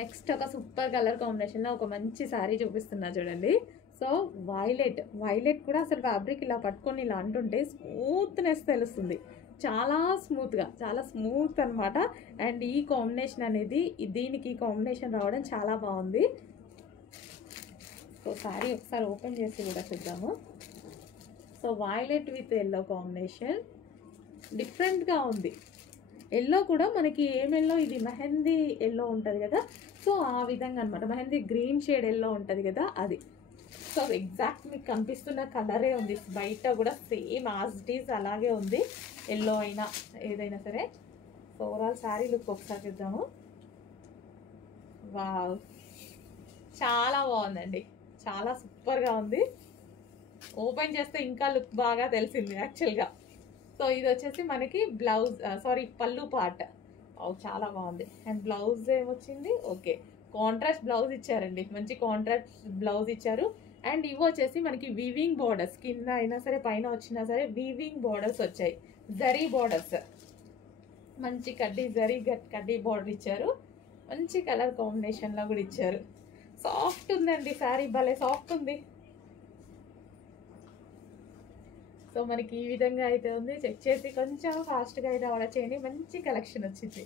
Next ఒక super colour కాంబినేషన్లో ఒక మంచి శారీ చూపిస్తున్నా చూడండి. సో వైలెట్ కూడా అసలు ఫ్యాబ్రిక్ ఇలా పట్టుకొని ఇలా అంటుంటే స్మూత్నెస్ తెలుస్తుంది. చాలా స్మూత్గా, చాలా స్మూత్ అనమాట. అండ్ ఈ కాంబినేషన్ అనేది దీనికి కాంబినేషన్ రావడం చాలా బాగుంది. సో శారీ ఒకసారి ఓపెన్ చేసి కూడా చూద్దాము. So violet with yellow combination డిఫరెంట్గా ఉంది. ఎల్లో కూడా మనకి ఏం ఎల్లో, ఇది మెహందీ ఎల్లో ఉంటుంది కదా, సో ఆ విధంగా అనమాట. మెహందీ గ్రీన్ షేడ్ ఎల్లో ఉంటుంది కదా అది. సో ఎగ్జాక్ట్ మీకు కనిపిస్తున్న కలరే ఉంది. బయట కూడా సేమ్ యాజ్ ఇట్ ఈజ్ అలాగే ఉంది, ఎల్లో అయినా ఏదైనా సరే. సో ఓవరాల్ శారీ లుక్ ఒకసారి చూద్దాము. వావ్, చాలా బాగుందండి, చాలా సూపర్గా ఉంది. ఓపెన్ చేస్తే ఇంకా లుక్ బాగా తెలిసింది యాక్చువల్గా. సో ఇది వచ్చేసి మనకి బ్లౌజ్, పళ్ళు పార్ట్. చాలా బాగుంది. అండ్ బ్లౌజ్ ఏమొచ్చింది, ఓకే కాంట్రాస్ట్ బ్లౌజ్ ఇచ్చారండి, మంచి కాంట్రాస్ట్ బ్లౌజ్ ఇచ్చారు. అండ్ ఇవి వచ్చేసి మనకి వీవింగ్ బోర్డర్స్, కింద అయినా సరే పైన వచ్చినా సరే వీవింగ్ బోర్డర్స్ వచ్చాయి, జరీ బోర్డర్స్, మంచి కడ్డీ బోర్డర్ ఇచ్చారు. మంచి కలర్ కాంబినేషన్లో కూడా ఇచ్చారు. సాఫ్ట్ ఉందండి శారీ, భలే సాఫ్ట్ ఉంది. సో మనకి ఈ విధంగా అయితే ఉంది. చెక్ చేసి కొంచెం ఫాస్ట్గా అయితే ఆర్డర్ చేయండి, మంచి కలెక్షన్ వచ్చింది.